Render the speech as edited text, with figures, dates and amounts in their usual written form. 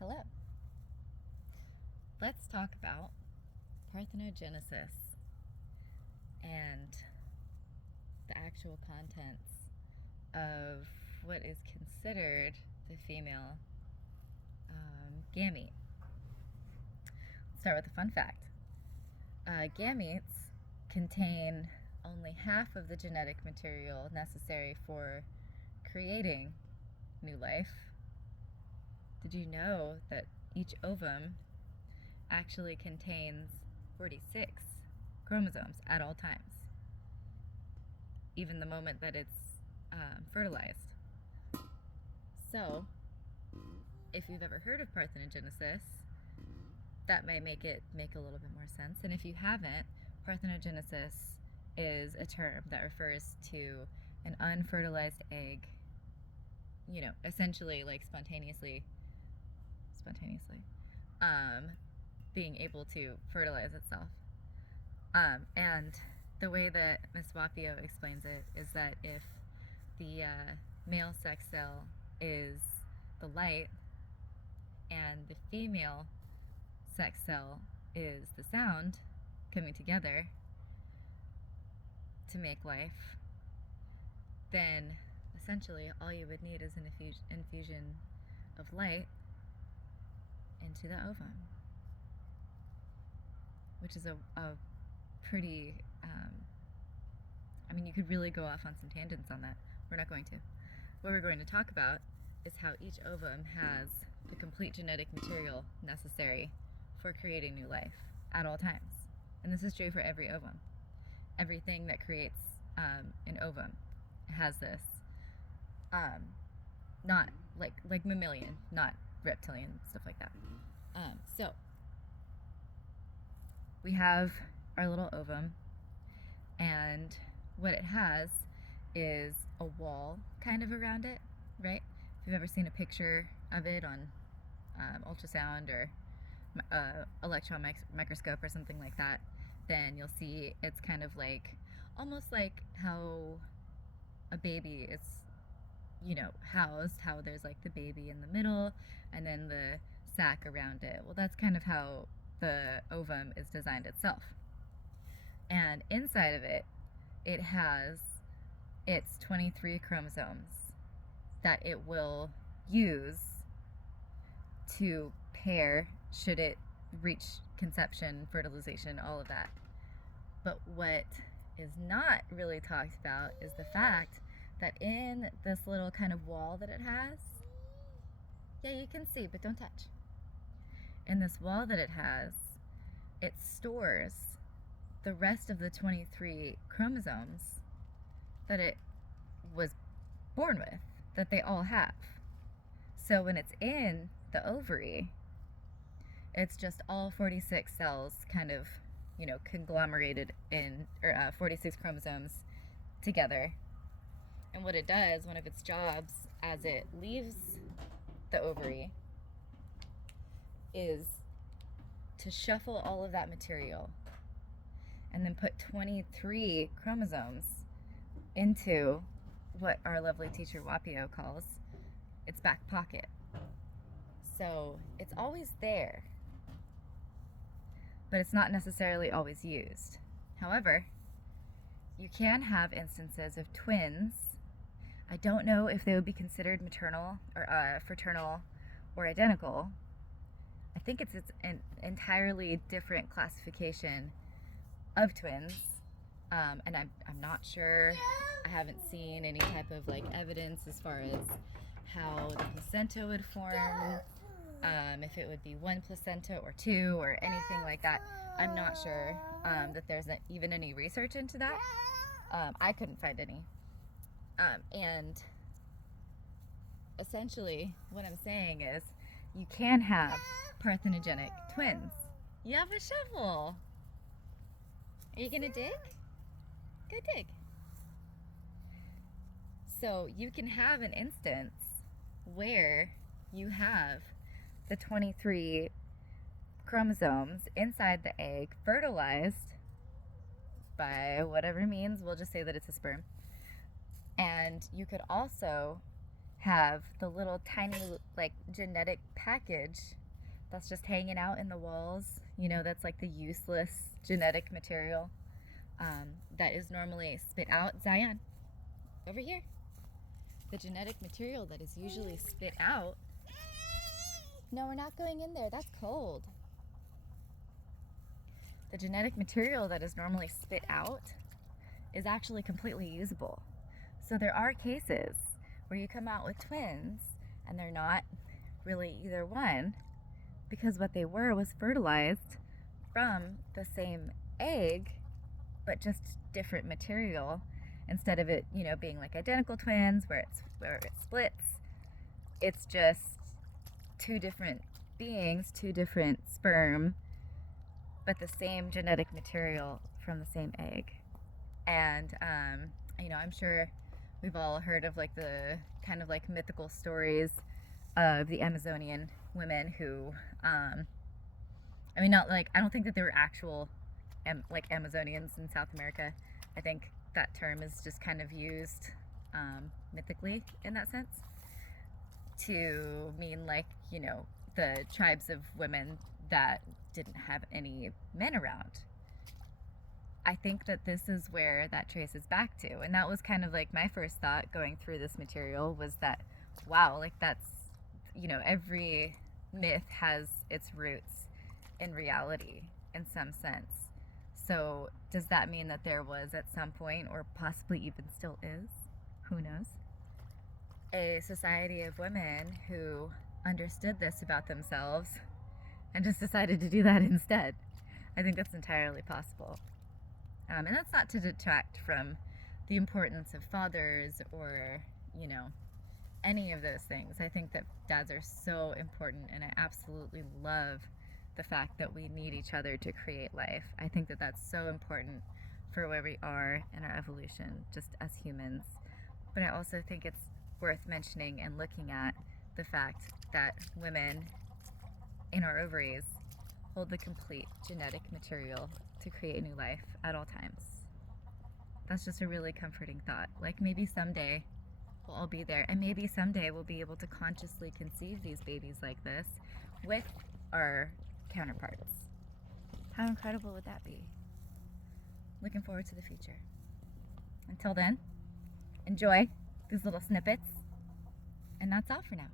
Hello. Let's talk about parthenogenesis and the actual contents of what is considered the female gamete. Let's start with a fun fact. Gametes contain only half of the genetic material necessary for creating new life. Did you know that each ovum actually contains 46 chromosomes at all times, even the moment that it's fertilized? So, if you've ever heard of parthenogenesis, that may make it make a little bit more sense. And if you haven't, parthenogenesis is a term that refers to an unfertilized egg, essentially like spontaneously being able to fertilize itself. And the way that Ms. Wapio explains it is that if the male sex cell is the light and the female sex cell is the sound coming together to make life, then essentially all you would need is an infusion of light into the ovum, which is a pretty, you could really go off on some tangents on that. We're not going to. What we're going to talk about is how each ovum has the complete genetic material necessary for creating new life at all times. And this is true for every ovum. Everything that creates an ovum has this. Not like mammalian, not reptilian, stuff like that. So we have our little ovum, and what it has is a wall kind of around it, right? If you've ever seen a picture of it on ultrasound or electron microscope or something like that, then you'll see it's kind of like, almost like how a baby is, housed, how there's like the baby in the middle and then the sac around it. Well, that's kind of how the ovum is designed itself. And inside of it, it has its 23 chromosomes that it will use to pair should it reach conception, fertilization, all of that. But what is not really talked about is the fact that in this little kind of wall that it has, yeah, you can see, but don't touch. In this wall that it has, it stores the rest of the 23 chromosomes that it was born with, that they all have. So when it's in the ovary, it's just all 46 cells kind of, conglomerated in, or 46 chromosomes together. And what it does, one of its jobs as it leaves the ovary, is to shuffle all of that material and then put 23 chromosomes into what our lovely teacher Wapio calls its back pocket. So it's always there, but it's not necessarily always used. However, you can have instances of twins. I don't know if they would be considered maternal or fraternal or identical. I think it's an entirely different classification of twins, and I'm not sure. I haven't seen any type of evidence as far as how the placenta would form, if it would be one placenta or two or anything like that. I'm not sure that there's even any research into that. I couldn't find any. And essentially what I'm saying is you can have parthenogenic twins. You have a shovel. Are you gonna dig? Go dig. So you can have an instance where you have the 23 chromosomes inside the egg fertilized by whatever means. We'll just say that it's a sperm. And you could also have the little tiny like genetic package that's just hanging out in the walls. You know, that's like the useless genetic material that is normally spit out. Zion, over here. The genetic material that is usually spit out. No, we're not going in there. That's cold. The genetic material that is normally spit out is actually completely usable. So there are cases where you come out with twins and they're not really either one, because what they were was fertilized from the same egg, but just different material. Instead of it, you know, being like identical twins where it splits, it's just two different beings, two different sperm, but the same genetic material from the same egg. And you know, I'm sure we've all heard of like the kind of like mythical stories of the Amazonian women who, I mean, not like, I don't think that they were actual like Amazonians in South America. I think that term is just kind of used mythically in that sense to mean like, you know, the tribes of women that didn't have any men around. I think that this is where that traces back to. And that was kind of like my first thought going through this material, was that, wow, like that's, you know, every myth has its roots in reality in some sense. So does that mean that there was at some point, or possibly even still is, who knows, a society of women who understood this about themselves and just decided to do that instead? I think that's entirely possible. And that's not to detract from the importance of fathers or, you know, any of those things. I think that dads are so important, and I absolutely love the fact that we need each other to create life. I think that that's so important for where we are in our evolution, just as humans. But I also think it's worth mentioning and looking at the fact that women in our ovaries hold the complete genetic material to create new life at all times. That's just a really comforting thought. Like maybe someday we'll all be there, and maybe someday we'll be able to consciously conceive these babies like this with our counterparts. How incredible would that be? Looking forward to the future. Until then, enjoy these little snippets, and that's all for now.